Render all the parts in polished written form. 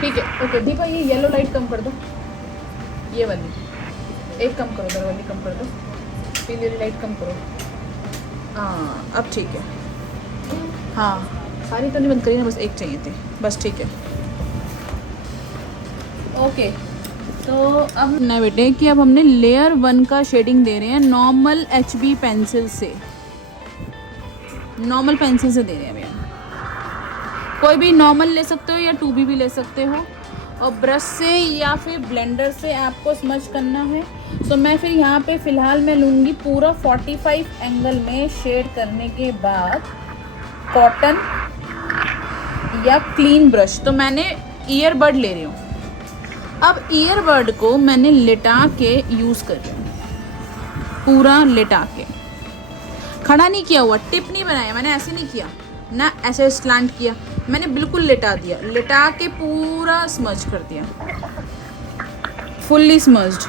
ठीक है, ओके। दीपा ये येलो लाइट कम कर दो, ये वाली एक कम करो, वाली कम कर दो, पीली वाली लाइट कम करो। हाँ अब ठीक है। हाँ सारी तो नहीं बंद करी ना, बस एक चाहिए थे बस, ठीक है ओके। तो अब ना बेटे कि अब हमने लेयर 1 का शेडिंग दे रहे हैं नॉर्मल HB पेंसिल से, नॉर्मल पेंसिल से दे रहे हैं भैया। कोई भी नॉर्मल ले सकते हो या 2B भी ले सकते हो, और ब्रश से या फिर ब्लेंडर से आपको स्मच करना है। तो मैं फिर यहाँ पे फ़िलहाल मैं लूँगी पूरा 45 एंगल में शेड करने के बाद कॉटन या क्लीन ब्रश। तो मैंने ईयरबड ले रही हूँ। अब ईयरबड को मैंने लेटा के यूज़ कर रही हूँ, पूरा लेटा के, खड़ा नहीं किया हुआ, टिप नहीं बनाया मैंने, ऐसे नहीं किया ना, ऐसे स्लैंट किया, मैंने बिल्कुल लेटा दिया, लेटा के पूरा स्मज कर दिया, फुल्ली स्मज्ड।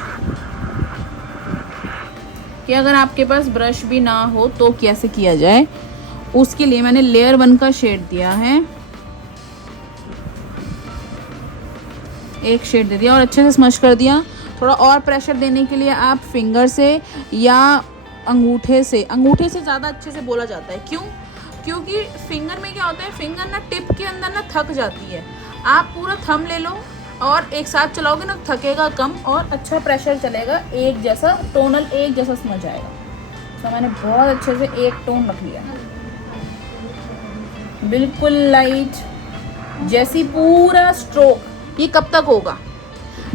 कि अगर आपके पास ब्रश भी ना हो तो कैसे किया जाए, उसके लिए मैंने लेयर 1 का शेड दिया है, एक शेड दे दिया और अच्छे से स्मज कर दिया। थोड़ा और प्रेशर देने के लिए आप फिंगर से या अंगूठे से ज़्यादा अच्छे से बोला जाता है। क्यों? क्योंकि फिंगर में क्या होता है, फिंगर ना टिप के अंदर ना थक जाती है। आप पूरा थंब ले लो और एक साथ चलाओगे ना, थकेगा कम और अच्छा प्रेशर चलेगा, एक जैसा टोनल एक जैसा समझ आएगा। तो मैंने बहुत अच्छे से एक टोन रख लिया, बिल्कुल लाइट जैसी, पूरा स्ट्रोक। ये कब तक होगा?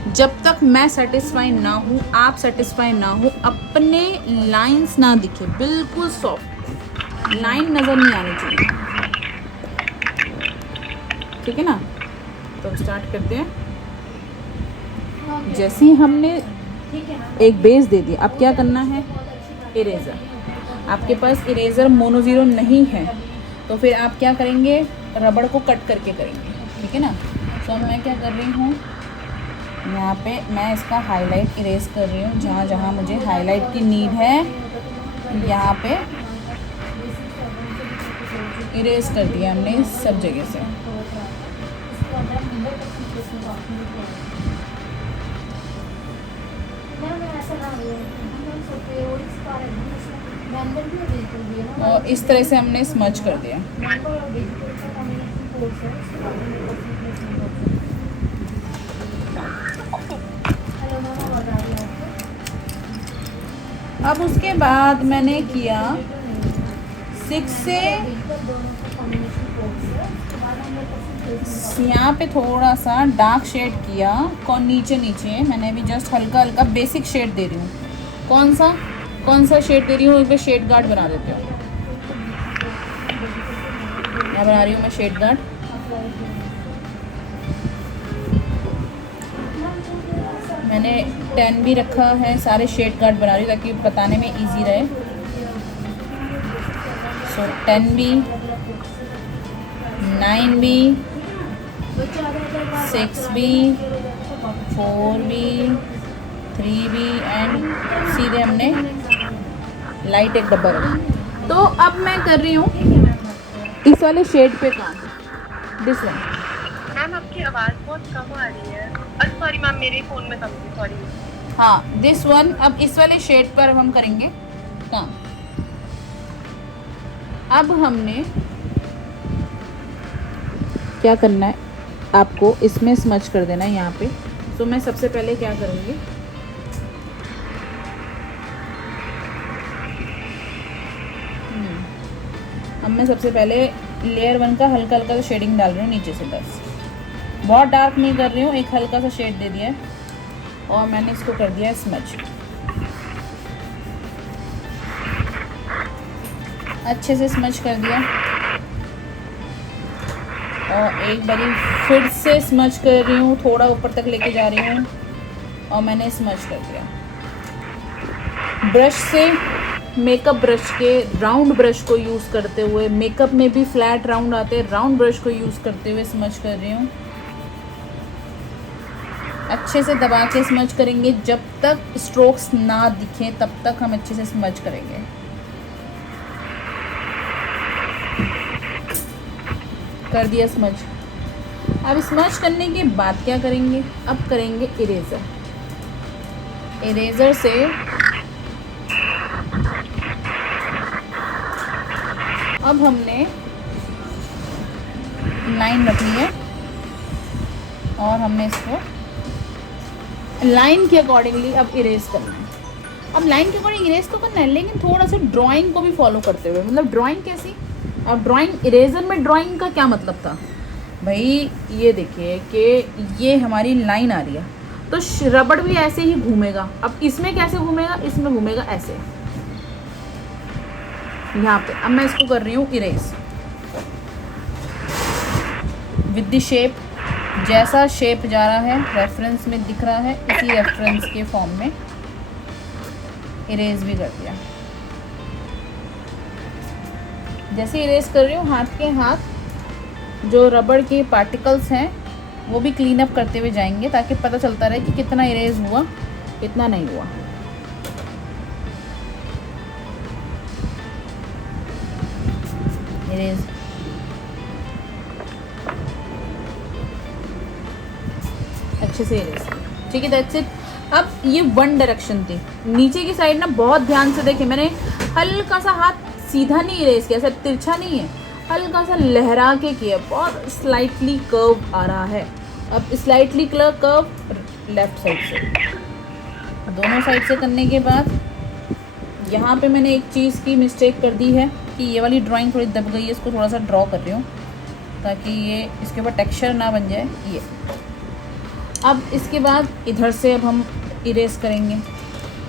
जब तक मैं सेटिस्फाई ना हूँ, आप सेटिस्फाई ना हो, अपने लाइंस ना दिखे, बिल्कुल सॉफ्ट लाइन नज़र नहीं आनी चाहिए, ठीक है ना। तो स्टार्ट करते हैं। जैसे ही हमने एक बेस दे दिया, अब क्या करना है, इरेज़र। आपके पास इरेज़र मोनो ज़ीरो नहीं है तो फिर आप क्या करेंगे, रबड़ को कट करके करेंगे, ठीक है ना। तो मैं क्या कर रही हूँ, यहाँ पे मैं इसका हाईलाइट इरेज कर रही हूँ, जहाँ जहाँ मुझे हाईलाइट की नीड है यहाँ पे इरेज कर दिया हमने सब जगह से। और इस तरह से हमने स्मच कर दिया। अब उसके बाद मैंने किया 6 से यहाँ पे थोड़ा सा डार्क शेड किया, कौन नीचे मैंने अभी जस्ट हल्का हल्का बेसिक शेड दे रही हूँ। कौन सा शेड दे रही हूँ, इस पर शेड गार्ड बना देते हो। यहाँ बना रही हूँ मैं शेड गार्ड। मैंने 10 भी रखा है, सारे शेड गार्ड बना रही हूँ ताकि बताने में इजी रहे। सो 10 भी, 9 भी, 6 भी, 4 भी, 3 भी, एंड सीधे हमने लाइट एक डब्बा रखा। तो अब मैं कर रही हूँ इस वाले शेड पे काम, दिस वन। मैम आपकी आवाज़ बहुत कम आ रही है। सॉरी मैम, मेरे फ़ोन में कम थी, सॉरी। हाँ दिस वन। अब इस वाले शेड पर हम करेंगे काम। अब हमने क्या करना है, आपको इसमें स्मच कर देना है यहाँ पे। तो मैं सबसे पहले क्या करूँगी, अब मैं सबसे पहले लेयर 1 का हल्का हल्का सा शेडिंग डाल रही हूँ नीचे से, बस बहुत डार्क नहीं कर रही हूँ, एक हल्का सा शेड दे दिया है और मैंने इसको कर दिया है स्मच। अच्छे से स्मच कर दिया और एक बारी फिर से स्मच कर रही हूँ, थोड़ा ऊपर तक लेके जा रही हूँ और मैंने स्मच कर दिया। ब्रश से, मेकअप ब्रश के राउंड ब्रश को यूज़ करते हुए, मेकअप में भी फ्लैट राउंड आते हैं, राउंड ब्रश को यूज़ करते हुए स्मच कर रही हूँ। अच्छे से दबा के स्मच करेंगे, जब तक स्ट्रोक्स ना दिखें तब तक हम अच्छे से स्मच करेंगे। कर दिया स्मच। अब स्मच करने के बाद क्या करेंगे, अब करेंगे इरेज़र। इरेज़र से अब हमने लाइन रखनी है और हमने इसको लाइन के अकॉर्डिंगली अब इरेज करना है। अब लाइन के अकॉर्डिंग इरेज तो करना है, लेकिन थोड़ा सा ड्राइंग को भी फॉलो करते हुए। मतलब ड्राइंग कैसी, अब ड्राइंग इरेजर में ड्राइंग का क्या मतलब था भाई, ये देखिए कि ये हमारी लाइन आ रही है तो रबड़ भी ऐसे ही घूमेगा। अब इसमें कैसे घूमेगा, इसमें घूमेगा ऐसे यहाँ पे। अब मैं इसको कर रही हूँ इरेज विद द शेप, जैसा शेप जा रहा है रेफरेंस में दिख रहा है, इसी रेफरेंस के फॉर्म में इरेज भी कर दिया। जैसे इरेज कर रही हूँ हाथ के हाथ जो रबड़ के पार्टिकल्स हैं वो भी क्लीन अप करते हुए जाएंगे, ताकि पता चलता रहे कि कितना इरेज हुआ कितना नहीं हुआ। इरेज अच्छे से इरेज, ठीक है, दैट्स इट। अब ये वन डायरेक्शन थी, नीचे की साइड ना बहुत ध्यान से देखिए, मैंने हल्का सा हाथ सीधा नहीं इरेज किया, ऐसा तिरछा नहीं है, हल्का सा लहरा के किया, बहुत स्लाइटली कर्व आ रहा है। अब स्लाइटली कर्व लेफ्ट साइड से, दोनों साइड से करने के बाद यहाँ पे मैंने एक चीज़ की मिस्टेक कर दी है कि ये वाली ड्राइंग थोड़ी दब गई है, इसको थोड़ा सा ड्रॉ कर रही हूँ ताकि ये इसके ऊपर टेक्सचर ना बन जाए ये। अब इसके बाद इधर से अब हम इरेज करेंगे,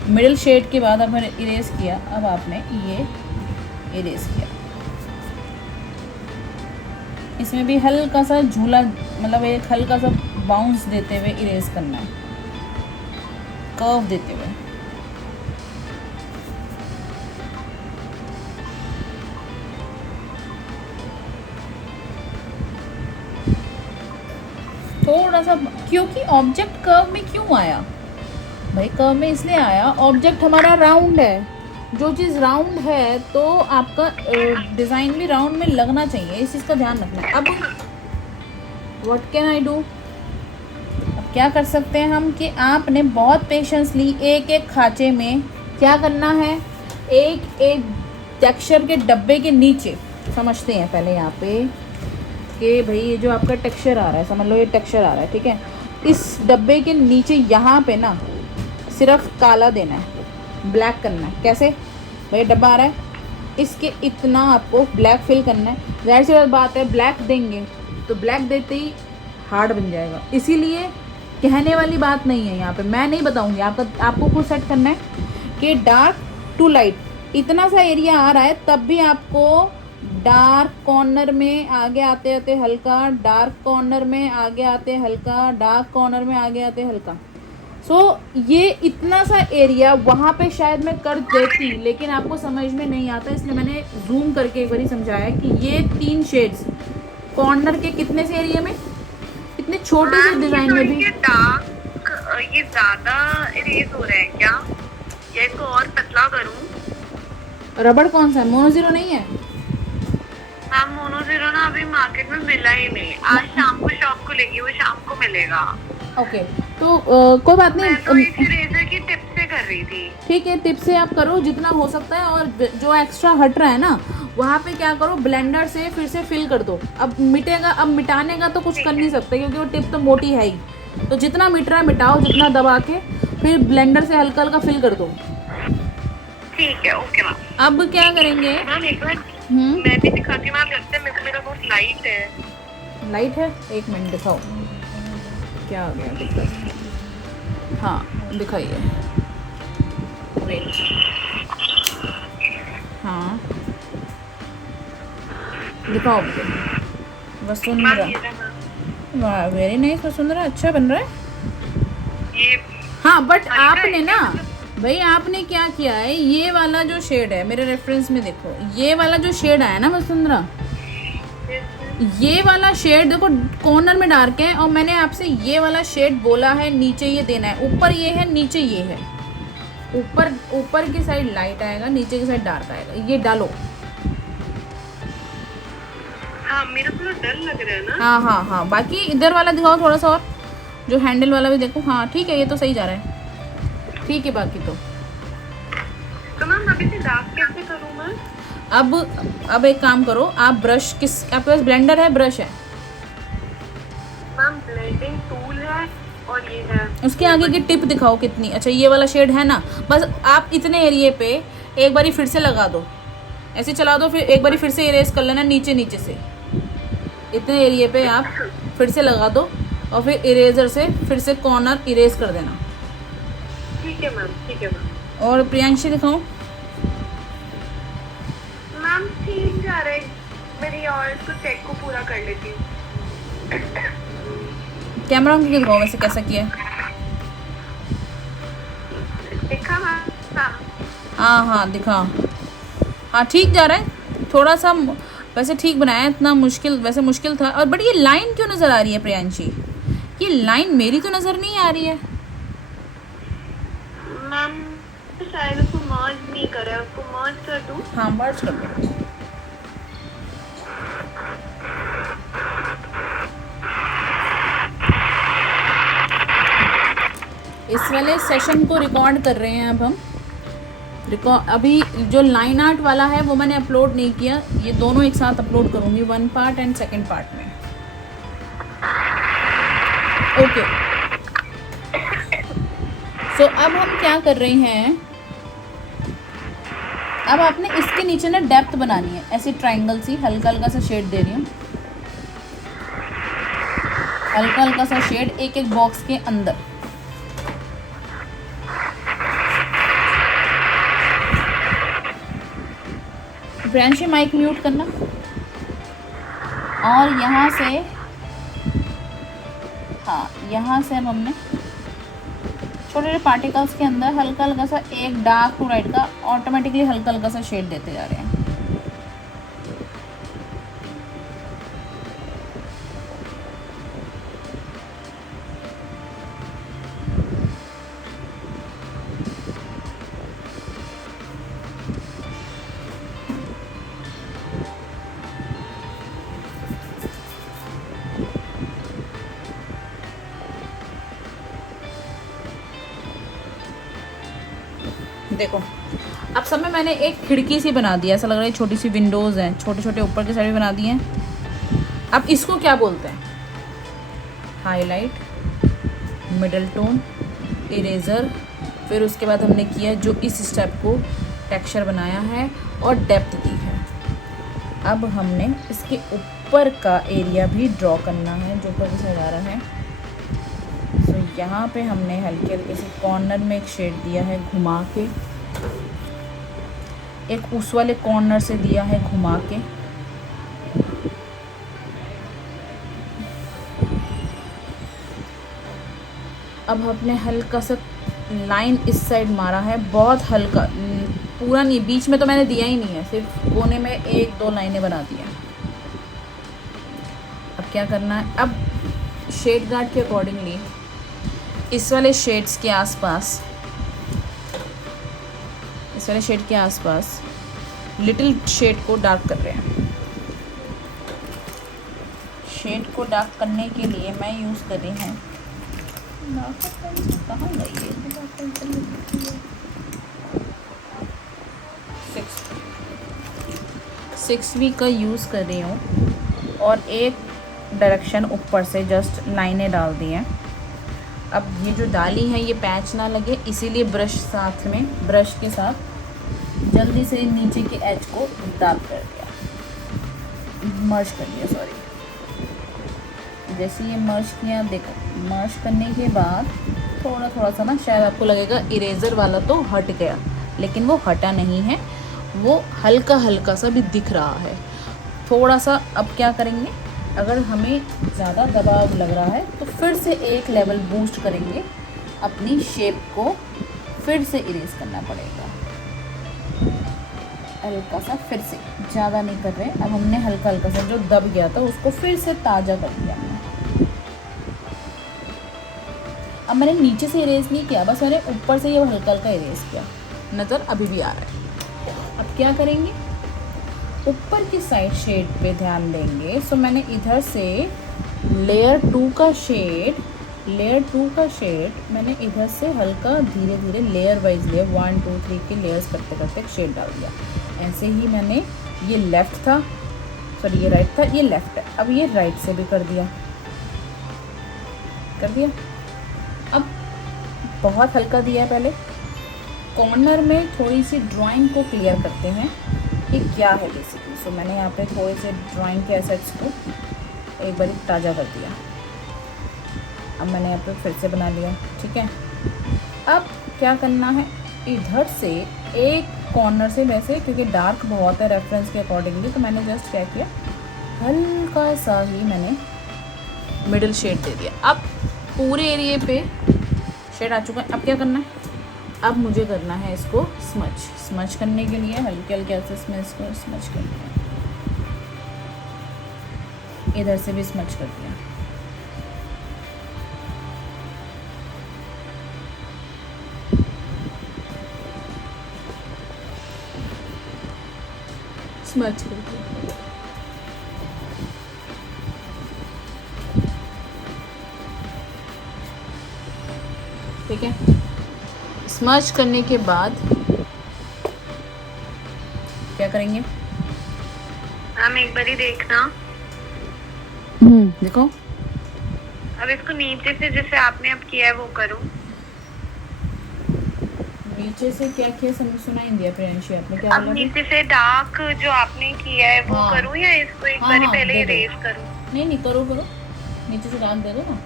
मिडिल शेड के बाद अब मैंने इरेज किया, अब आपने ये इरेज किया। इसमें भी हल्का सा झूला, मतलब एक हल्का सा बाउंस देते हुए इरेज करना है, कर्व देते हुए। थोड़ा सा, क्योंकि ऑब्जेक्ट कर्व में क्यों आया भाई, कर्व में इसलिए आया, ऑब्जेक्ट हमारा राउंड है, जो चीज़ राउंड है तो आपका डिज़ाइन भी राउंड में लगना चाहिए, इस चीज़ का ध्यान रखना है। अब व्हाट कैन आई डू, अब क्या कर सकते हैं हम कि आपने बहुत पेशेंसली एक एक खांचे में क्या करना है, एक एक टेक्सचर के डब्बे के नीचे समझते हैं पहले यहाँ पे कि भाई ये जो आपका टेक्सचर आ रहा है, समझ लो ये टेक्सचर आ रहा है, ठीक है, इस डब्बे के नीचे यहाँ पे ना सिर्फ काला देना है, ब्लैक करना है। कैसे भाई, डब्बा आ रहा है, इसके इतना आपको ब्लैक फिल करना है। जाहिर सी बात है, ब्लैक देंगे तो ब्लैक देते ही हार्ड बन जाएगा, इसीलिए कहने वाली बात नहीं है यहाँ पे, मैं नहीं बताऊँगी, आपको खुद सेट करना है कि डार्क टू लाइट इतना सा एरिया आ रहा है, तब भी आपको डार्क कॉर्नर में आगे आते आते हल्का, डार्क कॉर्नर में आगे आते हल्का, डार्क कॉर्नर में आगे आते हल्का। सो ये इतना सा एरिया वहाँ पे शायद मैं कर देती, लेकिन आपको समझ में नहीं आता, इसलिए मैंने जूम करके एक बारी समझाया कि ये 3 शेड्स कॉर्नर के कितने से एरिया में, इतने छोटे से डिज़ाइन में भी। डार्क ये ज़्यादा इरेज हो रहा है क्या, या इसको और पतला करूँ? रबड़ कौन सा है, मोनो जीरो नहीं है? हाँ, मोनो जीरो ना अभी मार्केट में मिला ही नहीं, आज शाम को शॉप को लेगी, वो शाम को मिलेगा। ओके, तो कोई बात नहीं, मैं तो इस इरेजर की टिप से कर रही थी। ठीक है, टिप से आप करो जितना हो सकता है, और जो एक्स्ट्रा हट रहा है ना वहाँ पे क्या करो, ब्लेंडर से फिर से फिल कर दो। अब मिटेगा, अब मिटाने का तो कुछ कर नहीं सकते क्योंकि वो टिप तो मोटी है ही, तो जितना मिट रहा है मिटाओ, जितना दबा के फिर ब्लेंडर से हल्का हल्का फिल कर दो। ठीक है, ओके मैम। अब क्या करेंगे मैम एक बार मैं भी दिखाती हूँ, मैम लगता है मेरा बहुत लाइट है। लाइट है, एक मिनट दिखाओ क्या आ गया दिक्कत। हाँ दिखाइए, वेट, हाँ दिखाओ मुझे। वसुंधरा, वाह वेरी नाइस वसुंधरा, अच्छा बन रहा है ये। हाँ, बट आपने ना भाई, आपने क्या किया है, ये वाला जो शेड है मेरे रेफरेंस में देखो, ये वाला जो शेड आया ना वसुंधरा, ये वाला शेड देखो कॉर्नर में डार्क है, और मैंने आपसे ये वाला शेड बोला है नीचे ये देना है, ऊपर ये है नीचे ये है, ऊपर की साइड लाइट आएगा, नीचे की साइड डार्क आएगा, ये डालो। हाँ मेरा थोड़ा डर लग रहा है ना। हाँ हाँ हाँ, बाकी इधर वाला दिखाओ थोड़ा सा, और जो हैंडल वाला भी देखो। हाँ ठीक है, ये तो सही जा रहा है, ठीक है। बाकी तो मैम अभी से डार्क कैसे करूँ मैं? अब एक काम करो, आप ब्रश आपके पास ब्लेंडर है, ब्रश है? मैम ब्लेंडिंग टूल है और ये है। उसके आगे की टिप दिखाओ कितनी। अच्छा ये वाला शेड है ना, बस आप इतने एरिए पे एक बारी फिर से लगा दो, ऐसे चला दो, फिर एक बारी फिर से इरेज कर लेना नीचे नीचे से। इतने एरिए पे आप फिर से लगा दो और फिर इरेजर से फिर से कॉर्नर इरेज कर देना। ठीक है मैम, ठीक है मैम। और प्रियांशी दिखाओ। मैम ठीक जा रहा है, मेरी और इसको चेक को पूरा कर लेती हूँ। कैमरा ऑन करके दिखाओ वैसे कैसा किया है। दिखा मैम? हाँ हाँ दिखा। हाँ ठीक जा रहा है, थोड़ा सा वैसे ठीक बनाया है, इतना मुश्किल वैसे मुश्किल था। और बट ये लाइन क्यों नज़र आ रही है प्रियांशी? ये लाइन मेरी तो नज़र नहीं आ रही है। मैम शायद उसको मर्ज नहीं करा, उसको मर्ज कर दूँ? हाँ मर्ज कर दो। इस वाले सेशन को रिकॉर्ड कर रहे हैं अब हम। अभी जो लाइन आर्ट वाला है वो मैंने अपलोड नहीं किया, ये दोनों एक साथ अपलोड करूँगी, 1 पार्ट एंड 2nd पार्ट में। ओके सो अब हम क्या कर रहे हैं, अब आपने इसके नीचे ना डेप्थ बनानी है, ऐसे ट्रायंगल सी हल्का हल्का सा शेड दे रही हूँ, हल्का हल्का सा शेड एक एक बॉक्स के अंदर। प्रियांशी माइक म्यूट करना। और यहाँ से, हाँ यहाँ से अब हमने छोटे छोटे पार्टिकल्स के अंदर हल्का हल्का सा एक डार्क टू लाइट का ऑटोमेटिकली हल्का हल्का सा शेड देते जा रहे हैं। देखो अब सब में मैंने एक खिड़की सी बना दिया, ऐसा लग रहा है छोटी सी विंडोज़ हैं, छोटे छोटे ऊपर के साइड भी बना दिए हैं। अब इसको क्या बोलते हैं? हाईलाइट, मिडल टोन, इरेज़र, फिर उसके बाद हमने किया जो इस स्टेप को टेक्सचर बनाया है और डेप्थ दी है। अब हमने इसके ऊपर का एरिया भी ड्रॉ करना है जो ऊपर से आ रहा है। तो यहाँ पे हमने हल्के हल्के से कॉर्नर में एक शेड दिया है घुमा के, एक उस वाले कॉर्नर से दिया है घुमा के, अब हमने हल्का सा लाइन इस साइड मारा है, बहुत हल्का, पूरा नहीं, बीच में तो मैंने दिया ही नहीं है, सिर्फ कोने में 1-2 लाइनें बना दिया। अब क्या करना है, अब शेड गार्ड के अकॉर्डिंगली इस वाले शेड्स के आसपास, इस वाले शेड के आसपास लिटिल शेड को डार्क कर रहे हैं। शेड को डार्क करने के लिए मैं यूज़ कर रही हूँ, कहाँ गई है, 6V का यूज़ कर रही हूँ और एक डायरेक्शन ऊपर से जस्ट लाइनें डाल दी हैं। अब ये जो डाली हैं ये पैच ना लगे, इसीलिए ब्रश साथ में, ब्रश के साथ जल्दी से नीचे के एज को दाब कर दिया, मर्ज कर दिया, सॉरी। जैसे ये मर्ज किया, देखो मर्ज करने के बाद थोड़ा थोड़ा सा ना, शायद आपको लगेगा इरेज़र वाला तो हट गया, लेकिन वो हटा नहीं है, वो हल्का हल्का सा भी दिख रहा है थोड़ा सा। अब क्या करेंगे, अगर हमें ज़्यादा दबाव लग रहा है तो फिर से एक लेवल बूस्ट करेंगे, अपनी शेप को फिर से इरेज करना पड़ेगा, हल्का सा, फिर से, ज़्यादा नहीं कर रहे। अब हमने हल्का हल्का सा जो दब गया था उसको फिर से ताज़ा कर दिया हमने। अब मैंने नीचे से इरेज नहीं किया, बस मैंने ऊपर से ये हल्का हल्का इरेज किया, नज़र अभी भी आ रहा है। अब क्या करेंगे, ऊपर की साइड शेड पे ध्यान देंगे। सो मैंने इधर से लेयर 2 का शेड मैंने इधर से हल्का धीरे धीरे लेयर वाइज लिया, 1 2 3 के लेयर्स करते करते एक शेड डाल दिया। ऐसे ही मैंने ये लेफ़्ट था, सॉरी ये राइट था, ये लेफ़्ट है, अब ये राइट से भी कर दिया। अब बहुत हल्का दिया है। पहले कॉर्नर में थोड़ी सी ड्राइंग को क्लियर करते हैं कि क्या है बेसिकली। सो मैंने यहाँ पे थोड़े से ड्राइंग के एसेट्स को एक बार ताज़ा कर दिया। अब मैंने यहाँ पे फिर से बना लिया, ठीक है। अब क्या करना है, इधर से एक कॉर्नर से, वैसे क्योंकि डार्क बहुत है रेफरेंस के अकॉर्डिंगली, तो मैंने जस्ट क्या किया, हल्का सा ही मैंने मिडिल शेड दे दिया। अब पूरे एरिए पे शेड आ चुका है। अब क्या करना है, अब मुझे करना है इसको स्मच करने के लिए हल्के हल्के से इसमें इसको स्मच कर दिया, इधर से भी स्मच कर दिया। स्मच कर दिया। ठीक है, स्मच करने के बाद क्या करेंगे, मैम एक बारी देखना। देखो अब इसको नीचे से जैसे आपने अब किया है वो करूँ। नीचे से क्या किया, समझ सुनाई नहीं दिया प्रियंशी, आपने क्या अब बोला? नीचे से डार्क जो आपने किया है वो हाँ। करूँ या इसको एक हाँ, बारी हाँ, पहले दे दो। इरेज करूँ? नहीं करो, नीचे से डार्क दे दो ना,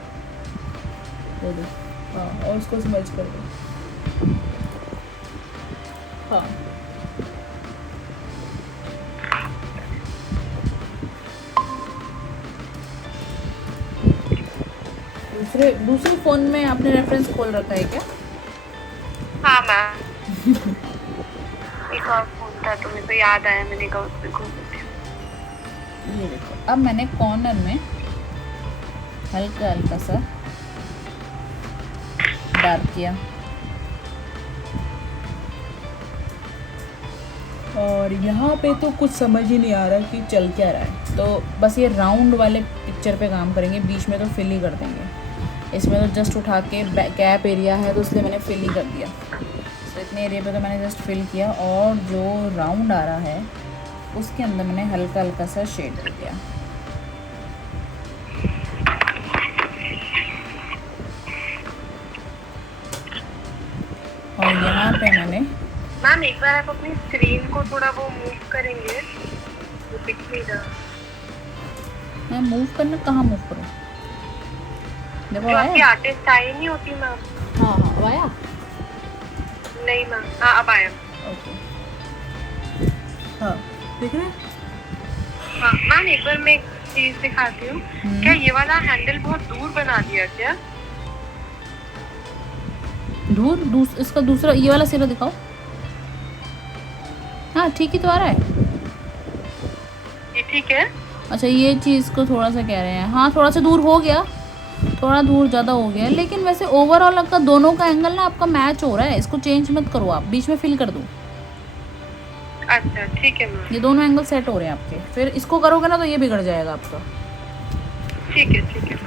दे दो। हाँ, और उसको स्मच कर दो। हाँ, दूसरी फ़ोन में आपने रेफरेंस खोल रखा है क्या? हाँ मैम। एक और फोन था तो मेरे को याद आया, मैंने कहा उसमें खोल देती हूँ। ये देखो, अब मैंने कॉर्नर में हल्का हल्का सा डार्क किया, और यहाँ पे तो कुछ समझ ही नहीं आ रहा कि चल क्या रहा है, तो बस ये राउंड वाले पिक्चर पे काम करेंगे। बीच में तो फिल ही कर देंगे, इसमें तो जस्ट उठा के गैप एरिया है तो इसलिए मैंने फिल ही कर दिया। तो इतने एरिया पे तो मैंने जस्ट फिल किया, और जो राउंड आ रहा है उसके अंदर मैंने हल्का हल्का सा शेड कर दिया। और यहाँ पे मैंने, मैम एक बार आप अपनी स्क्रीन को थोड़ा वो मूव करेंगे, वो दिख नहीं रहा। मैं मूव करना, कहाँ मूव करूँ? देखो जो आपकी आया? आर्टिस्ट आई नहीं होती मैम। हाँ अब आया? नहीं मैम, हाँ अब आया। ओके, हाँ देख रहे हैं? हाँ मैम एक बार मैं एक चीज दिखाती हूँ। क्या ये वाला हैंडल बहुत दूर बना दिया क्या? इसका दूसरा ये वाला सिरा दिखाओ। हाँ ठीक ही तो आ रहा है। ये ठीक है। अच्छा, ये चीज़ को थोड़ा सा कह रहे हैं, हाँ थोड़ा सा दूर हो गया, थोड़ा दूर ज़्यादा हो गया, लेकिन वैसे ओवरऑल आपका दोनों का एंगल ना आपका मैच हो रहा है। इसको चेंज मत करो, आप बीच में फिल कर दो। अच्छा ठीक है मैम। ये दोनों एंगल सेट हो रहे हैं आपके, फिर इसको करोगे ना तो ये बिगड़ जाएगा आपका। ठीक है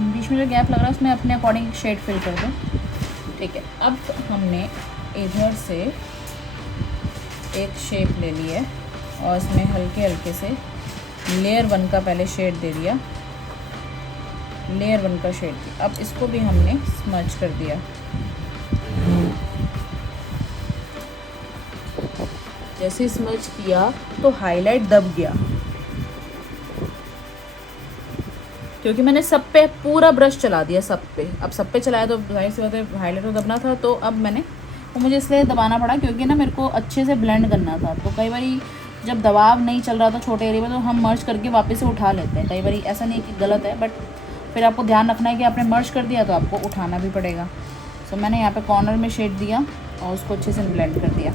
बीच में जो गैप लग रहा है उसमें अपने अकॉर्डिंग शेड फिल कर दो। ठीक है, अब हमने इधर से एक शेप ले ली है और इसमें हल्के हल्के से लेयर 1 का पहले शेड दे दिया, लेयर 1 का शेड दिया। अब इसको भी हमने स्मच कर दिया। जैसे स्मच किया तो हाईलाइट दब गया, क्योंकि मैंने सब पे पूरा ब्रश चला दिया, सब पे। अब सब पे चलाया तो जाहिर सी बात है हाईलाइट तो दबना था, तो अब मैंने, तो मुझे इसलिए दबाना पड़ा क्योंकि ना मेरे को अच्छे से ब्लेंड करना था। तो कई बारी जब दबाव नहीं चल रहा था छोटे एरिया में तो हम मर्ज करके वापस से उठा लेते हैं। कई बारी ऐसा नहीं कि गलत है, बट फिर आपको ध्यान रखना है कि आपने मर्ज कर दिया तो आपको उठाना भी पड़ेगा। सो मैंने यहाँ पे कॉर्नर में शेड दिया और उसको अच्छे से ब्लेंड कर दिया।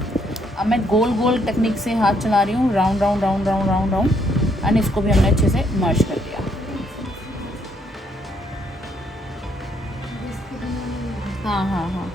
अब मैं गोल गोल टेक्निक से हाथ चला रही हूँ, round round round round round round, and इसको भी हमने अच्छे से मर्ज कर दिया। हाँ हाँ हाँ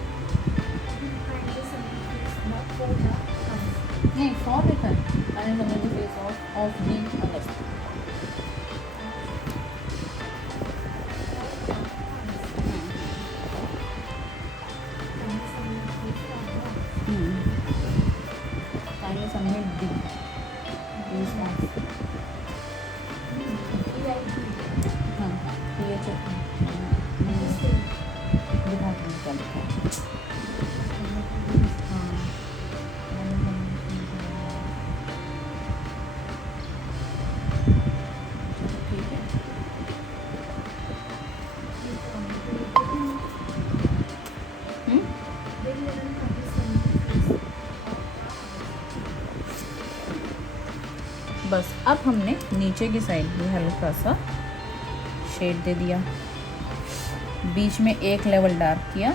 अब हमने नीचे की साइड भी हल्का सा शेड दे दिया, बीच में एक लेवल डार्क किया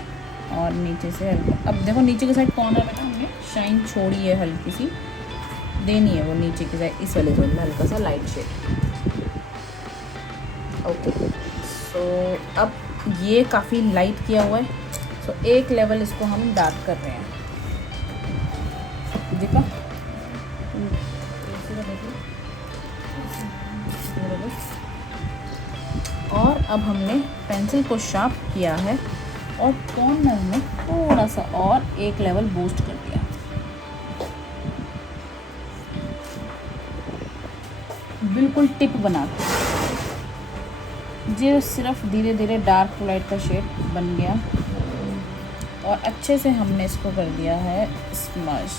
और नीचे से हल्का। अब देखो नीचे की साइड कॉर्नर में ना हमने शाइन छोड़ी है, हल्की सी देनी है वो नीचे की साइड, इस वाले जोन में हल्का सा लाइट शेड। ओके, सो अब ये काफ़ी लाइट किया हुआ है, सो एक लेवल इसको हम डार्क कर रहे हैं। देखा, और अब हमने पेंसिल को शार्प किया है और कॉर्नर में थोड़ा सा और एक लेवल बूस्ट कर दिया। बिल्कुल टिप बना के जो सिर्फ धीरे धीरे डार्क टू लाइट का शेड बन गया और अच्छे से हमने इसको कर दिया है स्मज।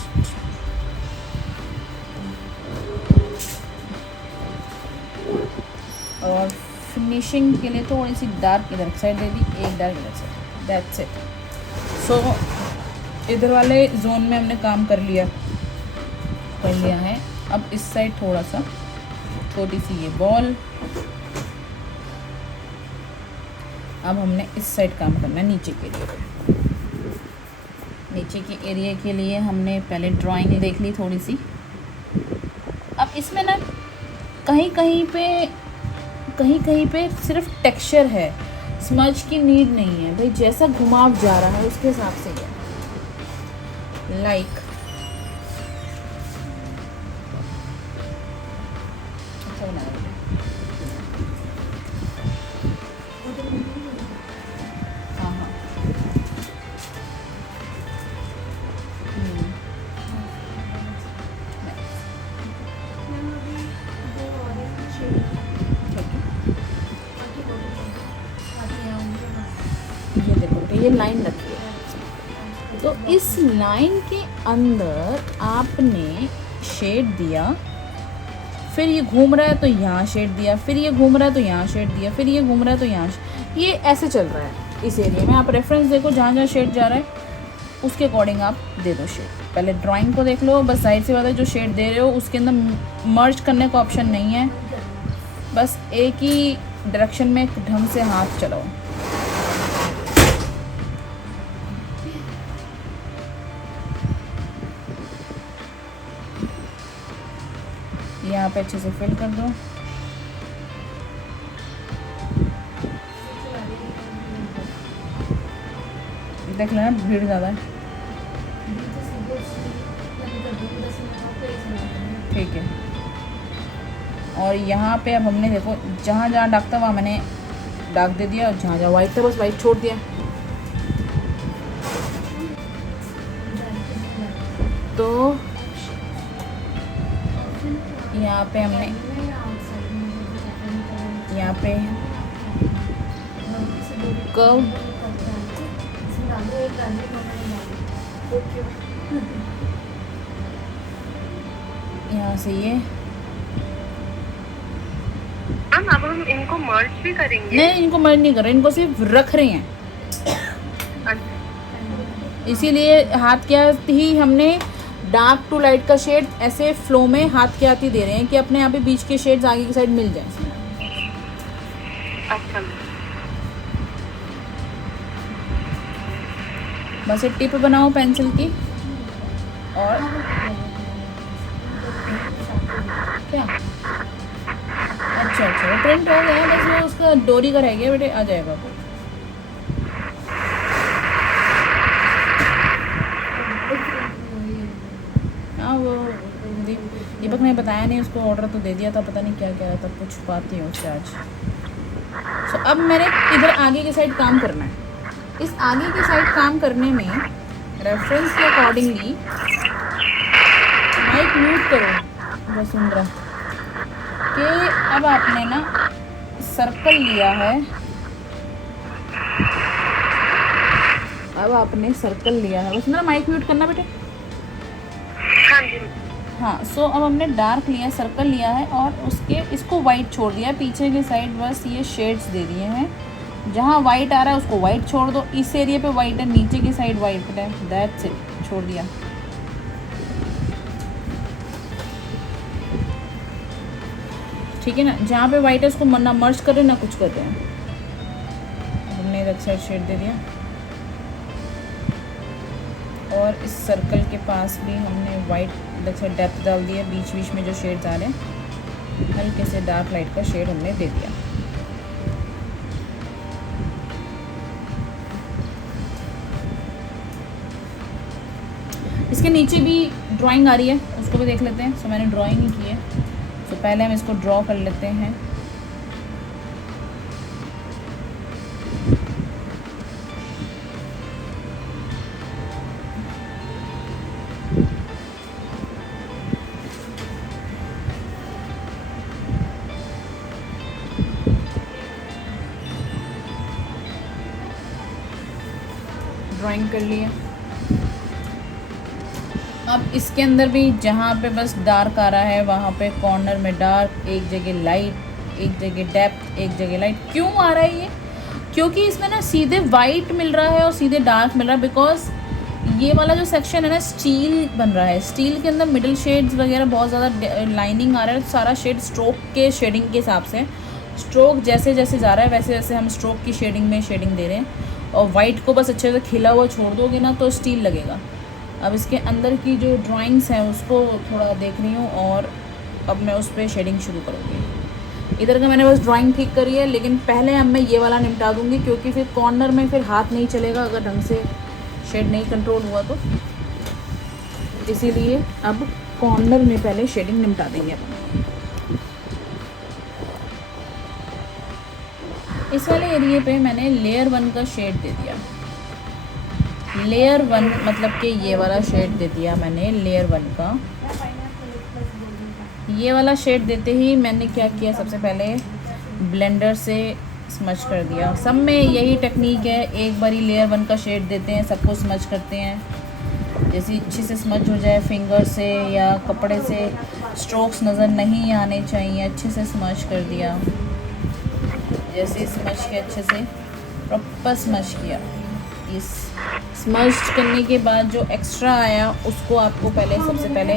और फिनिशिंग के लिए थोड़ी सी डार्क इधर साइड दे दी, एक डार्क इधर साइड, दैट्स इट। सो इधर वाले जोन में हमने काम कर लिया है। अब इस साइड थोड़ा सा छोटी सी ये बॉल, अब हमने इस साइड काम करना है नीचे के लिए। नीचे के एरिया के लिए हमने पहले ड्राइंग देख ली थोड़ी सी। अब इसमें ना कहीं कहीं पे सिर्फ टेक्सचर है, स्मज की नीड नहीं है भाई, जैसा घुमाव जा रहा है उसके हिसाब से है। लाइक अच्छा बना रहे हैं। हाँ हाँ ये देखो बेटा, ये लाइन रखी है, तो इस लाइन के अंदर आपने शेड दिया, फिर ये घूम रहा है तो यहाँ शेड दिया, फिर ये घूम रहा है तो यहाँ शेड दिया, फिर ये घूम रहा है तो यहाँ, ये ऐसे चल रहा है इस एरिया में। आप रेफरेंस देखो, जहाँ जहाँ शेड जा रहा है उसके अकॉर्डिंग आप दे दो शेड। पहले ड्राइंग को देख लो, बस साइड से बात है, जो शेड दे रहे हो उसके अंदर मर्ज करने का ऑप्शन नहीं है, बस एक ही डायरेक्शन में ढंग से हाथ चलाओ। यहाँ पे अच्छे से फिल कर दो। देख लेना भीड़ ज़्यादा है, ठीक है। और यहाँ पे अब हमने देखो जहाँ जहाँ डार्क था वहाँ मैंने डार्क दे दिया, और जहाँ जहाँ वाइट था बस वाइट छोड़ दिया। तो यहाँ पे हमने यहाँ पे कर्व यहाँ से ये अब हम इनको मर्ज भी करेंगे? नहीं, इनको मर्ज नहीं कर रहे, इनको सिर्फ रख रहे हैं। इसीलिए हाथ के हाथ ही हमने डार्क टू लाइट का शेड ऐसे फ्लो में हाथ के हाथ ही दे रहे हैं कि अपने यहाँ पे बीच के शेड्स आगे की साइड मिल जाए। अच्छा, बस एक टिप बनाओ पेंसिल की, और क्या अच्छा वो प्रिंट हो गया, बस वो उसका डोरी का रह गया बेटे, आ जाएगा वो। हाँ वो दीपक ने बताया नहीं, उसको ऑर्डर तो दे दिया था, पता नहीं क्या क्या था, कुछ पाती हूँ उससे आज। सो अब मैंने इधर आगे की साइड काम करना है। इस आगे की साइड काम करने में रेफरेंस के अकॉर्डिंगली माइक म्यूट करो वसुंधरा कि अब आपने ना सर्कल लिया है, अब आपने सर्कल लिया है वसुंधरा, माइक म्यूट करना बेटे। हाँ जी। हाँ, सो अब हमने डार्क लिया, सर्कल लिया है और उसके इसको वाइट छोड़ दिया है, पीछे की साइड बस ये शेड्स दे दिए हैं। जहाँ वाइट आ रहा है उसको वाइट छोड़ दो, इस एरिया पे वाइट है, नीचे की साइड वाइट है, दैट्स इट, छोड़ दिया। ठीक है ना। जहाँ पे वाइट है उसको ना मर्ज कर रहे ना कुछ कर रहे हैं। हमने इधर साइड शेड दे दिया और इस सर्कल के पास भी हमने वाइट इधर साइड डेप्थ डाल दिया। बीच बीच में जो शेड्स आ रहे हैं हल्के से डार्क लाइट का शेड हमने दे दिया। इसके नीचे भी ड्राइंग आ रही है, उसको भी देख लेते हैं। सो मैंने ड्राइंग ही की है, तो पहले हम इसको ड्रॉ कर लेते हैं। ड्राइंग कर लिए। अब इसके अंदर भी जहाँ पे बस डार्क आ रहा है वहाँ पे कॉर्नर में डार्क, एक जगह लाइट, एक जगह डेप्थ, एक जगह लाइट। क्यों आ रहा है ये? क्योंकि इसमें ना सीधे वाइट मिल रहा है और सीधे डार्क मिल रहा है। बिकॉज ये वाला जो सेक्शन है ना स्टील बन रहा है। स्टील के अंदर मिडल शेड्स वगैरह बहुत ज़्यादा लाइनिंग आ रहा है। सारा शेड स्ट्रोक के शेडिंग के हिसाब से, स्ट्रोक जैसे जैसे जा रहा है वैसे वैसे हम स्ट्रोक की शेडिंग में शेडिंग दे रहे हैं। और वाइट को बस अच्छे से खिला हुआ छोड़ दोगे ना तो स्टील लगेगा। अब इसके अंदर की जो ड्राइंग्स हैं उसको थोड़ा देख रही हूँ और अब मैं उस पर शेडिंग शुरू करूँगी। इधर का मैंने बस ड्राइंग ठीक करी है, लेकिन पहले अब मैं ये वाला निपटा दूँगी क्योंकि फिर कॉर्नर में फिर हाथ नहीं चलेगा अगर ढंग से शेड नहीं कंट्रोल हुआ तो। इसीलिए अब कॉर्नर में पहले शेडिंग निपटा देंगे अपन। इस वाले एरिए पे मैंने लेयर 1 का शेड दे दिया। लेयर 1 मतलब कि ये वाला शेड दे दिया मैंने लेयर 1 का। ये वाला शेड देते ही मैंने क्या किया, सबसे पहले ब्लेंडर से स्मच कर दिया। सब में यही टेक्निक है, एक बारी लेयर 1 का शेड देते हैं, सबको स्मच करते हैं। जैसे अच्छे से स्मच हो जाए फिंगर से या कपड़े से, स्ट्रोक्स नज़र नहीं आने चाहिए। अच्छे से स्मच कर दिया, जैसे स्मच के अच्छे से प्रॉपर स्मच किया। इस स्मच करने के बाद जो एक्स्ट्रा आया उसको आपको पहले सबसे पहले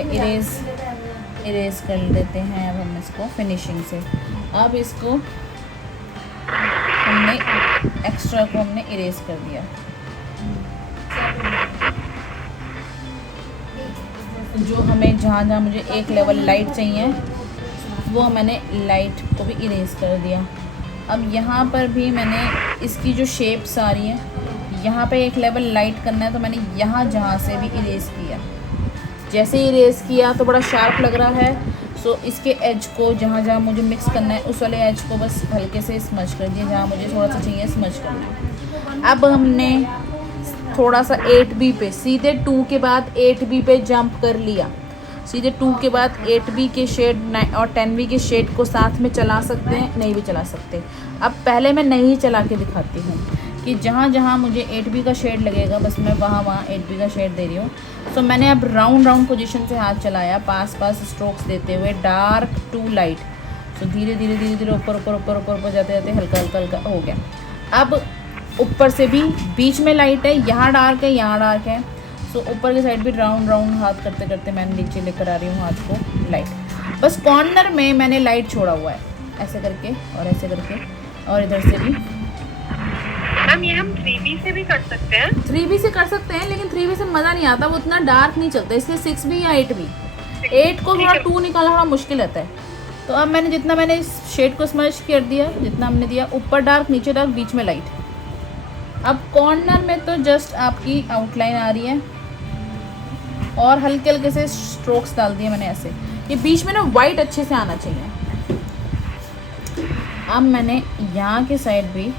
इरेज कर देते हैं। अब हम इसको फिनिशिंग से, अब इसको हमने एक्स्ट्रा को हमने इरेज कर दिया। जो हमें जहाँ जहाँ मुझे एक लेवल लाइट चाहिए वो मैंने लाइट को भी इरेज कर दिया। अब यहाँ पर भी मैंने इसकी जो शेप्स आ रही हैं, यहाँ पे एक लेवल लाइट करना है तो मैंने यहाँ जहाँ से भी इरेज किया। जैसे इरेज किया तो बड़ा शार्प लग रहा है, सो इसके एज को जहाँ जहाँ मुझे मिक्स करना है उस वाले एज को बस हल्के से स्मच कर दिया। जहाँ मुझे थोड़ा सा चाहिए स्मच कर दिया। अब हमने थोड़ा सा 8B पे, सीधे 2 के बाद 8B पे जंप कर लिया। सीधे 2 के बाद 8B के शेड और 10B के शेड को साथ में चला सकते हैं, नहीं भी चला सकते। अब पहले मैं नहीं चला के दिखाती हूँ कि जहाँ जहाँ मुझे 8B का शेड लगेगा बस मैं वहाँ 8B का शेड दे रही हूँ। तो मैंने अब राउंड पोजीशन से हाथ चलाया, पास स्ट्रोक्स देते हुए डार्क टू लाइट। तो धीरे धीरे धीरे धीरे ऊपर जाते जाते हल्का हो गया। अब ऊपर से भी बीच में लाइट है, यहाँ डार्क है, यहाँ डार्क है। सो ऊपर की साइड भी राउंड हाथ करते करते मैंने नीचे लेकर आ रही हूँ हाथ को लाइट। बस कॉर्नर में मैंने लाइट छोड़ा हुआ है, ऐसे करके और ऐसे करके, और इधर से भी। मैम ये हम 3B से भी कर सकते हैं? 3B से कर सकते हैं, लेकिन 3B से मज़ा नहीं आता, वो उतना डार्क नहीं चलता। इसलिए 6B या 8B। 8 को थोड़ा 2 निकालना थोड़ा मुश्किल रहता है। तो अब मैंने जितना मैंने इस शेड को स्मच कर दिया, जितना हमने दिया, ऊपर डार्क, नीचे डार्क, बीच में लाइट। अब कॉर्नर में तो जस्ट आपकी आउटलाइन आ रही है और हल्के हल्के से स्ट्रोक्स डाल दिए मैंने ऐसे। ये बीच में ना वाइट अच्छे से आना चाहिए। अब मैंने यहाँ के साइड भी,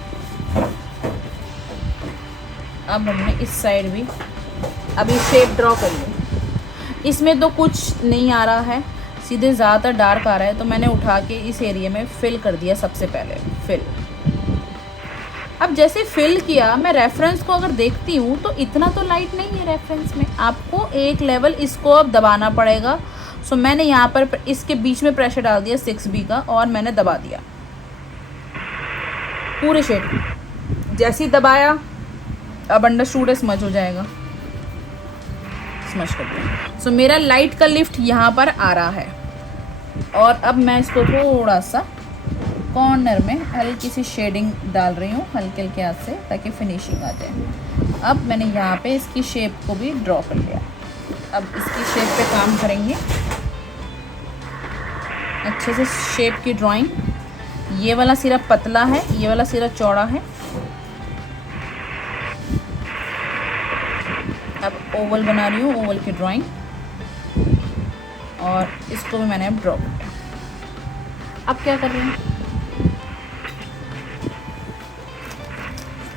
अब हमने इस साइड भी अभी शेप ड्रॉ कर लिया। इसमें तो कुछ नहीं आ रहा है, सीधे ज़्यादातर डार्क आ रहा है, तो मैंने उठा के इस एरिया में फिल कर दिया। सबसे पहले फिल। अब जैसे फिल किया, मैं रेफरेंस को अगर देखती हूँ तो इतना तो लाइट नहीं है रेफरेंस में। आपको एक लेवल इसको अब दबाना पड़ेगा। सो मैंने यहाँ पर इसके बीच में प्रेशर डाल दिया 6B का और मैंने दबा दिया पूरे शेड को। जैसे ही दबाया अब अंडरस्टूड है, स्मच हो जाएगा। स्मच कर दिया। सो मेरा लाइट का लिफ्ट यहाँ पर आ रहा है। और अब मैं इसको थोड़ा सा कॉर्नर में हल्की सी शेडिंग डाल रही हूँ हल्के हल्के हाथ से, ताकि फिनिशिंग आ जाए। अब मैंने यहाँ पे इसकी शेप को भी ड्रॉ कर लिया। अब इसकी शेप पे काम करेंगे, अच्छे से शेप की ड्राइंग। ये वाला सिरा पतला है, ये वाला सिरा चौड़ा है। अब ओवल बना रही हूँ, ओवल की ड्राइंग, और इसको भी मैंने अब ड्रॉ कर लिया। अब क्या कर रही हूँ,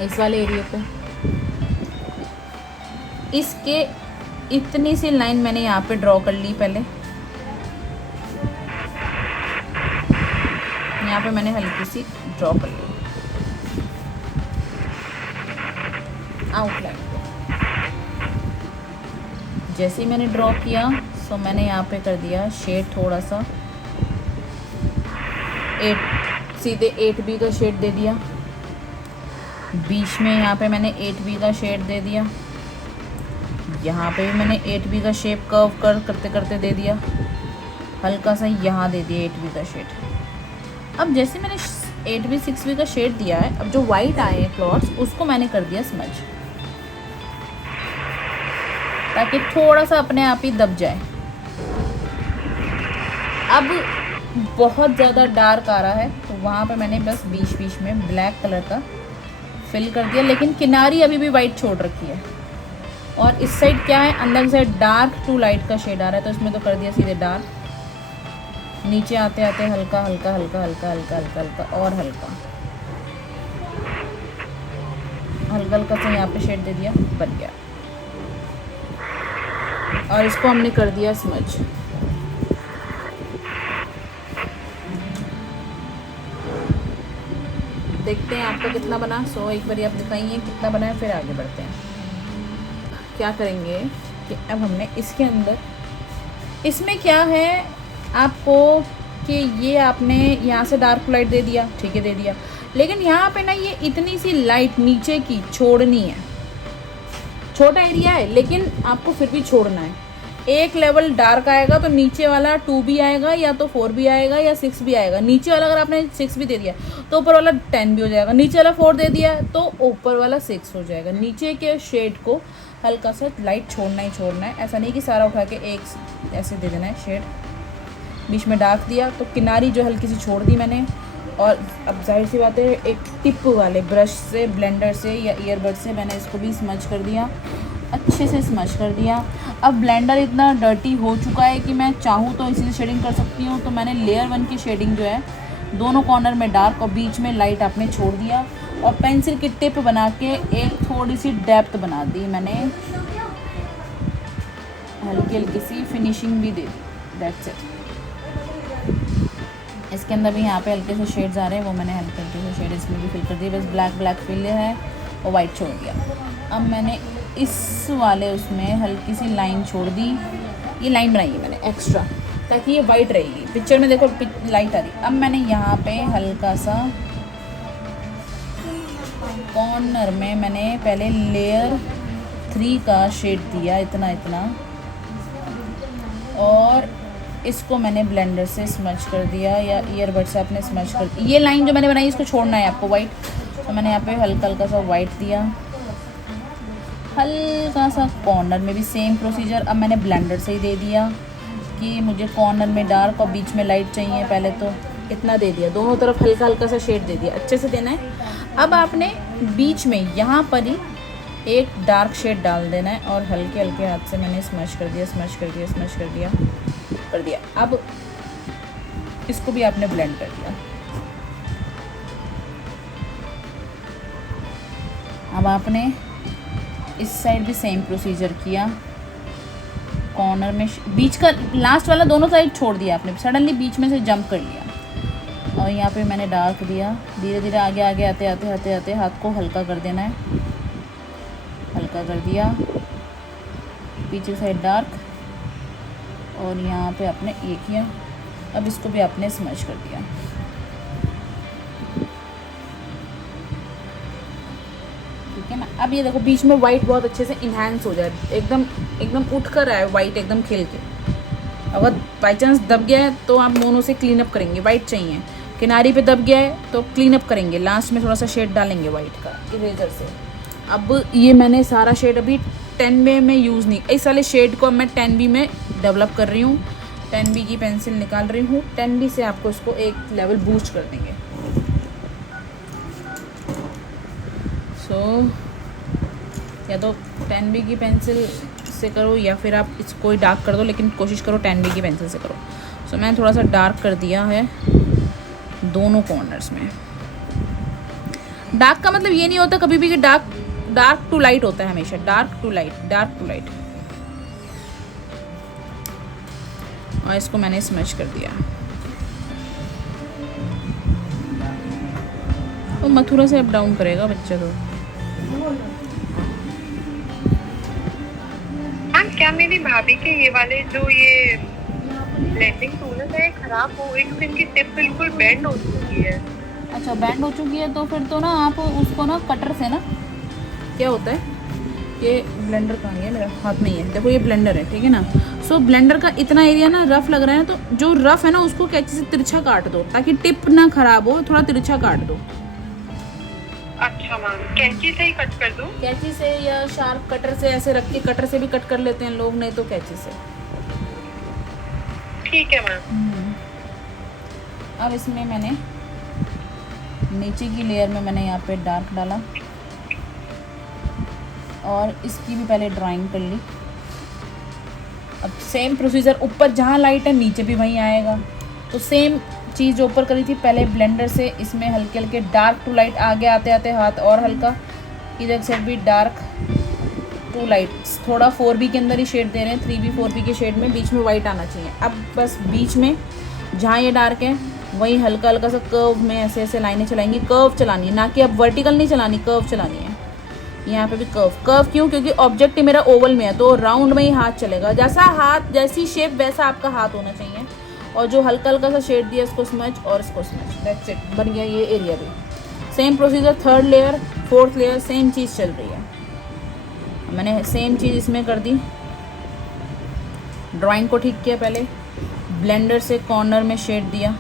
इस वाले एरिया पे इसके इतनी सी लाइन मैंने यहाँ पे ड्रॉ कर ली। पहले यहाँ पे मैंने हल्की सी ड्रॉ कर ली आउटलाइन पे। जैसे ही मैंने ड्रॉ किया सो मैंने यहाँ पे कर दिया शेड थोड़ा सा, सीधे 8B का शेड दे दिया। बीच में यहाँ पे मैंने 8B का शेड दे दिया। यहाँ पे भी मैंने 8B का शेप कर्व करते करते दे दिया। हल्का सा यहाँ दे दिया 8B का शेड। अब जैसे मैंने 8B 6B का शेड दिया है, अब जो वाइट आए हैं क्लॉट्स उसको मैंने कर दिया स्मज, ताकि थोड़ा सा अपने आप ही दब जाए। अब बहुत ज़्यादा डार्क आ रहा है तो वहाँ पे मैंने बस बीच बीच में ब्लैक कलर का फिल कर दिया, लेकिन किनारी अभी भी वाइट छोड़ रखी है। और इस साइड क्या है, अंदर से डार्क टू लाइट का शेड आ रहा है, तो इसमें तो कर दिया सीधे डार्क। नीचे आते आते हल्का हल्का हल्का हल्का हल्का हल्का हल्का और हल्का हल्का हल्का से यहाँ पे शेड दे दिया, बन गया। और इसको हमने कर दिया स्मज। देखते हैं आपका कितना बना। सो एक बार आप दिखाइए कितना बना है, फिर आगे बढ़ते हैं। क्या करेंगे कि अब हमने इसके अंदर, इसमें क्या है आपको कि ये आपने यहाँ से डार्क लाइट दे दिया, ठीक है दे दिया, लेकिन यहाँ पे ना ये इतनी सी लाइट नीचे की छोड़नी है। छोटा एरिया है लेकिन आपको फिर भी छोड़ना है। एक लेवल डार्क आएगा तो नीचे वाला 2B आएगा, या तो 4B आएगा, या 6B आएगा। नीचे वाला अगर आपने 6B दे दिया तो ऊपर वाला 10B हो जाएगा। नीचे वाला 4 दे दिया तो ऊपर वाला 6 हो जाएगा। नीचे के शेड को हल्का सा लाइट छोड़ना ही छोड़ना है। ऐसा नहीं कि सारा उठा के एक ऐसे दे देना है शेड। बीच में डार्क दिया तो किनारी जो हल्की सी छोड़ दी मैंने। और अब जाहिर सी बात है एक टिप वाले ब्रश से, ब्लेंडर से या ईयरबड से मैंने इसको भी स्मज कर दिया, अच्छे से स्मज कर दिया। अब ब्लेंडर इतना डर्टी हो चुका है कि मैं चाहूँ तो इसी से शेडिंग कर सकती हूँ। तो मैंने लेयर 1 की शेडिंग जो है दोनों कॉर्नर में डार्क और बीच में लाइट आपने छोड़ दिया, और पेंसिल की टिप बना के एक थोड़ी सी डेप्थ बना दी मैंने, हल्की हल्की सी फिनिशिंग भी दे दी। That's it. इसके अंदर भी यहाँ पे हल्के से शेड्स आ रहे हैं, वो मैंने हल्के हल्के से शेड इसमें भी फिल कर दिए। बस ब्लैक ब्लैक फिल है और वाइट छोड़ दिया। अब मैंने इस वाले उसमें हल्की सी लाइन छोड़ दी। ये लाइन बनाई है मैंने एक्स्ट्रा, ताकि ये वाइट रहेगी। पिक्चर में देखो लाइट आ रही। अब मैंने यहाँ पे हल्का सा कॉर्नर में मैंने पहले लेयर 3 का शेड दिया, इतना इतना, और इसको मैंने ब्लेंडर से स्मच कर दिया, या ईयरबड से आपने स्मच कर दिया। ये लाइन जो मैंने बनाई इसको छोड़ना है आपको वाइट, तो मैंने यहाँ पे हल्का हल्का सा वाइट दिया। हल्का सा कॉर्नर में भी सेम प्रोसीजर। अब मैंने ब्लेंडर से ही दे दिया कि मुझे कॉर्नर में डार्क और बीच में लाइट चाहिए, पहले तो इतना दे दिया। दोनों तरफ हल्का हल्का सा शेड दे दिया, अच्छे से देना है। अब आपने बीच में यहाँ पर ही एक डार्क शेड डाल देना है, और हल्के हल्के हाथ से मैंने स्मच कर दिया, स्मच कर दिया, स्मच कर दिया, कर दिया। अब इसको भी आपने ब्लेंड कर दिया। अब आपने इस साइड भी सेम प्रोसीजर किया। कॉर्नर में बीच का लास्ट वाला दोनों साइड छोड़ दिया आपने, सडनली बीच में से जंप कर लिया। और यहाँ पे मैंने डार्क दिया। धीरे धीरे आगे आगे आते आते आते आते हाथ को हल्का कर देना है, हल्का कर दिया। पीछे साइड डार्क, और यहाँ पे आपने ये किया। अब इसको भी आपने स्मच कर दिया। ठीक है ना। अब ये देखो बीच में वाइट बहुत अच्छे से इन्हांस हो जाए, एकदम एकदम उठ कर आए वाइट, एकदम खिल के। अगर बाई चांस दब गया है तो आप मोनो से क्लीन अप करेंगे, वाइट चाहिए, किनारी पे दब गया है तो क्लीन अप करेंगे, लास्ट में थोड़ा सा शेड डालेंगे वाइट का इरेजर से। अब ये मैंने सारा शेड अभी 10B में यूज़ नहीं, इस वाले शेड को मैं 10B में डेवलप कर रही हूँ, 10B की पेंसिल निकाल रही हूँ। 10B से आपको इसको एक लेवल बूस्ट कर देंगे। सो या तो 10B की पेंसिल से करो या फिर आप इसको ही डार्क कर दो, लेकिन कोशिश करो 10B की पेंसिल से करो। सो मैंने थोड़ा सा डार्क कर दिया है दोनों कॉर्नर्स में। डार्क का मतलब ये नहीं होता कभी भी कि डार्क टू लाइट होता है, हमेशा डार्क टू लाइट। और इसको मैंने स्मैश कर दिया। वो मथुरा से अप डाउन करेगा बच्चा तो। क्या मेरी भाभी के ये वाले जो ये ब्लेंडिंग टूल है खराब हो गई क्योंकि इनकी टिप बिल्कुल बेंड हो चुकी है। अच्छा, बैंड हो चुकी है तो फिर तो ना आप उसको ना कटर से ना, क्या होता है, ये ब्लेंडर कहाँ है, मेरा हाथ में ही है, देखो ये ब्लेंडर है, ठीक है ना। सो ब्लेंडर का इतना एरिया ना रफ लग रहा है, तो जो रफ है ना उसको कैंची से तिरछा काट दो ताकि टिप ना खराब हो, थोड़ा तिरछा काट दो। अच्छा मैम, कैंची से ही कट कर दूं? कैंची से या शार्प कटर से ऐसे रख के, कटर से भी कट कर लेते हैं लोग, नहीं तो कैंची से। ठीक है मैम। अब इसमें मैंने नीचे की लेयर में मैंने यहाँ पे डार्क डाला और इसकी भी पहले ड्राइंग कर ली। अब सेम प्रोसीजर, ऊपर जहाँ लाइट है नीचे भी वहीं आएगा, तो सेम चीज़ जो ऊपर करी थी पहले ब्लेंडर से इसमें हल्के हल्के डार्क टू लाइट, आगे आते आते हाथ और हल्का, इधर से भी डार्क टू लाइट, थोड़ा 4B के अंदर ही शेड दे रहे हैं, 3B 4B के शेड में, बीच में वाइट आना चाहिए। अब बस बीच में जहाँ ये डार्क है वहीं हल्का हल्का सा कर्व में ऐसे ऐसे लाइनें चलाएंगी, कर्व चलानी है, ना कि अब वर्टिकल नहीं चलानी, कर्व चलानी है। यहाँ पे भी कर्व क्यों, क्योंकि ऑब्जेक्ट मेरा ओवल में है तो राउंड में ही हाथ चलेगा, जैसा हाथ जैसी शेप वैसा आपका हाथ होना चाहिए। और जो हल्का हल्का सा शेड दिया इसको स्मच और इसको स्मच, दैट्स इट, बन गया ये एरिया भी। Same procedure, 3rd layer 4th layer same चीज़ चल रही है। मैंने सेम चीज़ इसमें कर दी, ड्राइंग को ठीक किया, पहले ब्लेंडर से कॉर्नर में शेड दिया,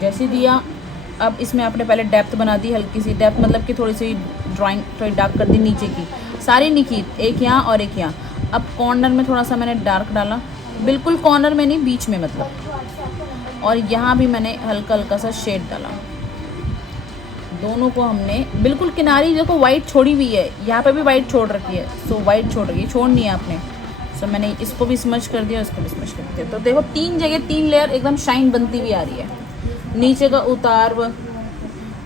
जैसे दिया। अब इसमें आपने पहले डेप्थ बना दी, हल्की सी डेप्थ, मतलब कि थोड़ी सी ड्राइंग थोड़ी डार्क कर दी नीचे की, सारी नहीं की, एक यहाँ और एक यहाँ। अब कॉर्नर में थोड़ा सा मैंने डार्क डाला, बिल्कुल कॉर्नर में नहीं, बीच में मतलब, और यहाँ भी मैंने हल्का हल्का सा शेड डाला। दोनों को हमने बिल्कुल किनारी, देखो वाइट छोड़ी हुई है, यहाँ पे भी वाइट छोड़ रखी है, सो वाइट छोड़ रही है, छोड़नी है आपने। सो मैंने इसको भी स्मच कर दिया, इसको भी स्मच कर दिया, तो देखो 3 जगह 3 लेयर एकदम शाइन बनती हुई आ रही है। नीचे का उतार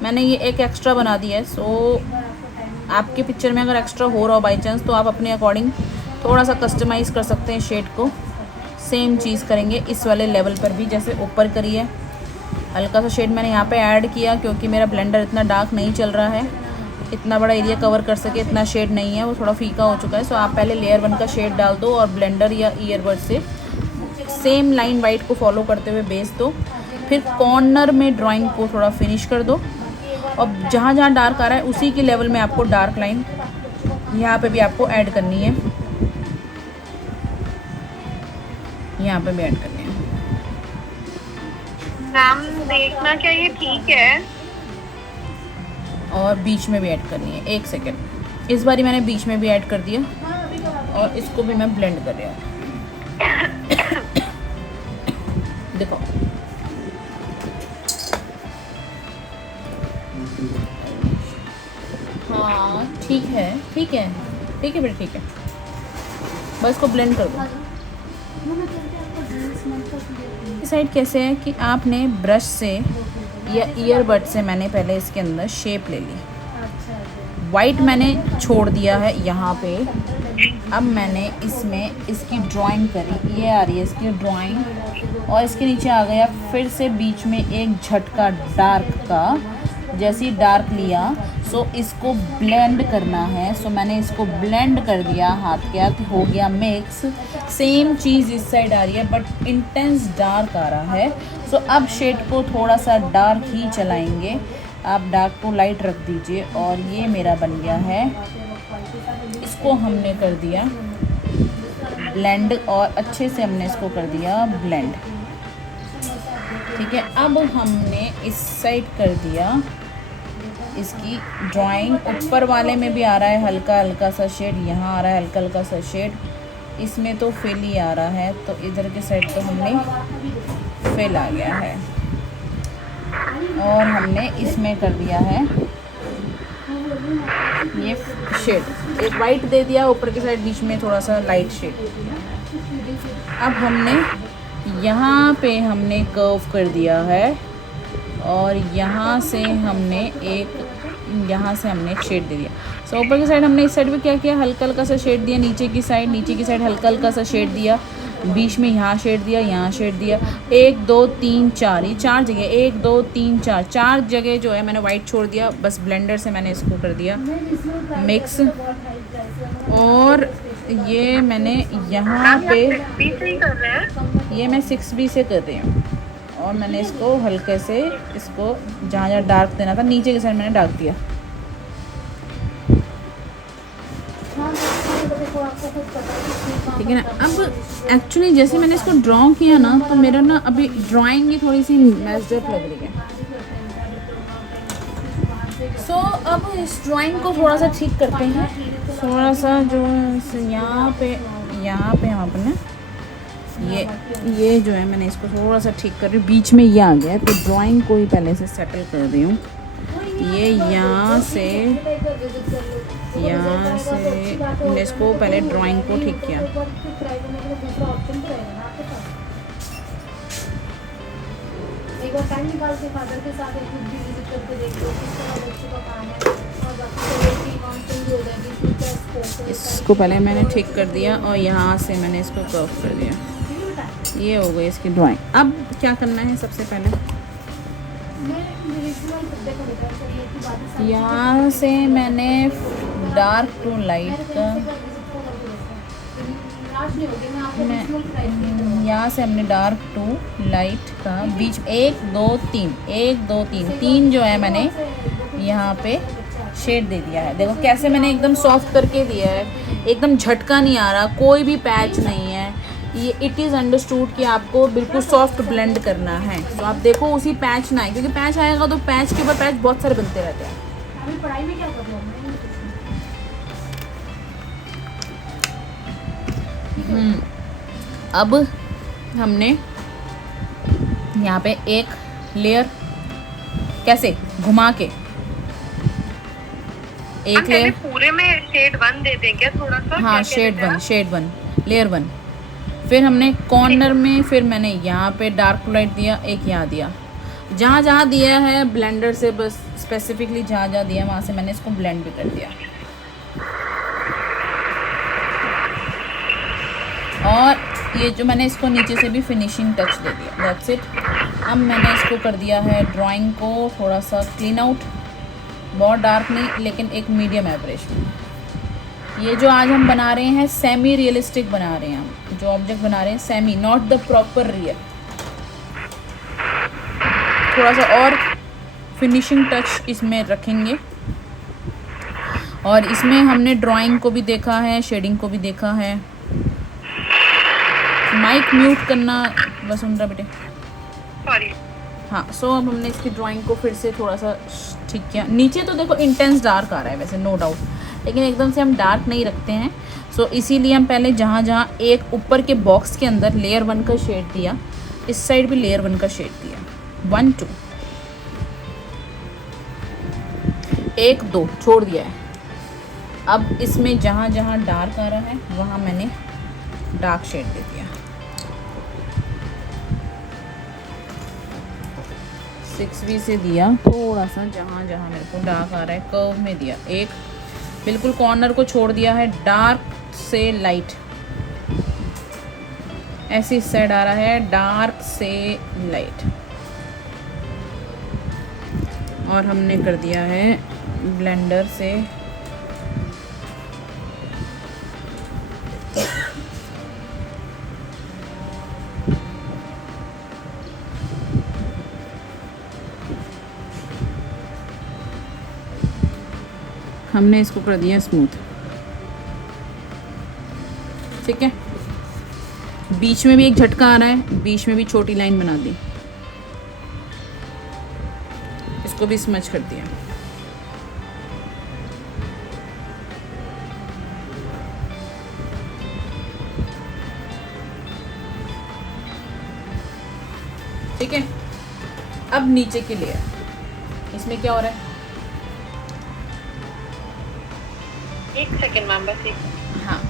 मैंने ये एक एक्स्ट्रा बना दिया है। सो आपके पिक्चर में अगर एक्स्ट्रा हो रहा हो बाई चांस तो आप अपने अकॉर्डिंग थोड़ा सा कस्टमाइज़ कर सकते हैं शेड को। सेम चीज़ करेंगे इस वाले लेवल पर भी, जैसे ऊपर करिए। हल्का सा शेड मैंने यहाँ पे ऐड किया क्योंकि मेरा ब्लेंडर इतना डार्क नहीं चल रहा है, इतना बड़ा एरिया कवर कर सके इतना शेड नहीं है, वो थोड़ा फीका हो चुका है। सो आप पहले लेयर 1 का शेड डाल दो और ब्लेंडर या ईयरबड से सेम लाइन वाइट को फॉलो करते हुए बेस दो। फिर कॉर्नर में ड्राइंग को थोड़ा फिनिश कर दो, और जहाँ जहाँ डार्क आ रहा है उसी के लेवल में आपको डार्क लाइन यहाँ पे भी आपको ऐड करनी है, यहाँ पे भी ऐड करनी है। मैम देखना क्या ये ठीक है? और बीच में भी ऐड करनी है, 1 सेकेंड। इस बारी मैंने बीच में भी ऐड कर दिया और इसको भी मैं ब्लेंड कर रही हूँ। देखो हाँ ठीक है, ठीक है, ठीक है बेटा, ठीक है, बस इसको ब्लेंड कर दो। इस साइड कैसे है कि आपने ब्रश से या ईयरबड से मैंने पहले इसके अंदर शेप ले ली, वाइट मैंने छोड़ दिया है यहाँ पे। अब मैंने इसमें इसकी ड्राइंग करी, ये आ रही है इसकी ड्राइंग, और इसके नीचे आ गया फिर से बीच में एक झटका डार्क का, जैसे डार्क लिया सो इसको ब्लेंड करना है। सो मैंने इसको ब्लेंड कर दिया हाथ के हाथ, हो गया मिक्स। सेम चीज़ इस साइड आ रही है बट इंटेंस डार्क आ रहा है। सो अब शेड को थोड़ा सा डार्क ही चलाएंगे, आप डार्क को लाइट रख दीजिए और ये मेरा बन गया है इसको हमने कर दिया ब्लेंड और अच्छे से हमने इसको कर दिया ब्लेंड। ठीक है, अब हमने इस साइड कर दिया इसकी ड्राइंग। ऊपर वाले में भी आ रहा है हल्का हल्का सा शेड, यहाँ आ रहा है हल्का हल्का सा शेड, इसमें तो फिल ही आ रहा है, तो इधर के साइड तो हमने फिल आ गया है। और हमने इसमें कर दिया है ये शेड, एक वाइट दे दिया ऊपर की साइड, बीच में थोड़ा सा लाइट शेड। अब हमने यहाँ पे हमने कर्व कर दिया है और यहाँ से हमने एक शेड दे दिया। सो ऊपर की साइड हमने इस साइड पे क्या किया, हल्का हल्का सा शेड दिया, नीचे की साइड हल्का हल्का सा शेड दिया, बीच में यहाँ शेड दिया, यहाँ शेड दिया, 1 2 3 4, ये 4 जगह, 1 2 3 4 जगह जो है मैंने वाइट छोड़ दिया। बस ब्लेंडर से मैंने इसको कर दिया मिक्स। और ये मैंने यहाँ पे ये मैं 6B से कर रही हूँ और मैंने इसको हल्के से इसको जहाँ जहाँ डार्क देना था नीचे की साइड मैंने डार्क दिया। ठीक है ना। अब एक्चुअली जैसे मैंने इसको ड्रॉ किया ना, तो मेरा ना अभी ड्राइंग ही थोड़ी सी मैस्ड अप लग रही है। सो अब इस ड्राइंग को थोड़ा सा ठीक करते हैं, थोड़ा सा जो यहाँ पे हम अपने ये जो है मैंने इसको थोड़ा सा ठीक कर रही हूँ, बीच में ये आ गया है, तो ड्राइंग को ही पहले से सेटल कर रही हूँ। ये यहाँ से मैंने इसको पहले ड्राइंग को ठीक किया। एक बार टाइम निकाल के फादर के साथ एक खुद भी विजिट करके देख लो किस तरह बच्चों का काम है और बाकी हो जाएगी। इसको पहले मैंने ठीक कर दिया और यहाँ से मैंने इसको कर्व कर दिया। ये हो गई इसकी ड्राइंग। अब क्या करना है, सबसे पहले यहाँ से मैंने डार्क टू लाइट का यहाँ से हमने डार्क टू लाइट का बीच 1 2 3 जो है मैंने यहाँ पे शेड दे दिया है। देखो कैसे मैंने एकदम सॉफ्ट करके दिया है, एकदम झटका नहीं आ रहा, कोई भी पैच नहीं है। ये इट इज़ अंडरस्टूड कि आपको बिल्कुल सॉफ्ट ब्लेंड करना है। तो आप देखो उसी पैच ना आए, क्योंकि पैच आएगा तो पैच के ऊपर पैच बहुत सारे बनते रहते हैं। अभी पढ़ाई में क्या कर रहा हूँ अब हमने यहाँ पे एक लेयर कैसे घुमा के एक लेयर पूरे में शेड 1 दे देंगे थोड़ा सा। हाँ, शेड वन लेयर 1। फिर हमने कॉर्नर में फिर मैंने यहाँ पे डार्क लाइट दिया, एक यहाँ दिया, जहाँ जहाँ दिया है ब्लेंडर से, बस स्पेसिफिकली जहाँ जहाँ दिया वहाँ से मैंने इसको ब्लेंड भी कर दिया। और ये जो मैंने इसको नीचे से भी फिनिशिंग टच दे दिया, दैट्स इट। अब मैंने इसको कर दिया है ड्राइंग को थोड़ा सा क्लीन आउट, बहुत डार्क नहीं लेकिन एक मीडियम एवरेज में। ये जो आज हम बना रहे हैं सेमी रियलिस्टिक बना रहे हैं, हम जो ऑब्जेक्ट बना रहे हैं semi, not the proper real. थोड़ा सा और फिनिशिंग टच इसमें रखेंगे। और इसमें हमने ड्राइंग को भी देखा है, शेडिंग को भी देखा है। माइक म्यूट करना वसुंधरा बेटे, सॉरी। हाँ, सो अब हमने इसकी ड्राइंग को फिर से थोड़ा सा ठीक किया। नीचे तो देखो इंटेंस डार्क आ रहा है वैसे, नो डाउट, लेकिन एकदम से हम डार्क नहीं रखते हैं। सो इसीलिए हम पहले जहाँ जहाँ एक ऊपर के बॉक्स के अंदर लेयर 1 का शेड दिया, इस साइड भी लेयर 1 का शेड दिया, 1 2 1 2 छोड़ दिया है। अब इसमें जहाँ जहाँ डार्क आ रहा है वहाँ मैंने डार्क शेड दे दिया। 6B से दिया थोड़ा सा, जहाँ जहाँ मेरे को डार्क आ रहा है कर्व में दिया। एक बिल्कुल कॉर्नर को छोड़ दिया है डार्क से लाइट, ऐसे इस साइड आ रहा है डार्क से लाइट। और हमने कर दिया है ब्लेंडर से हमने इसको कर दिया स्मूथ। ठीक है, बीच में भी एक झटका आ रहा है, बीच में भी छोटी लाइन बना दी, इसको भी स्मच कर दिया। ठीक है, अब नीचे की लेयर, इसमें क्या हो रहा है? एक सेकेंड मैम, बस एक। हाँ,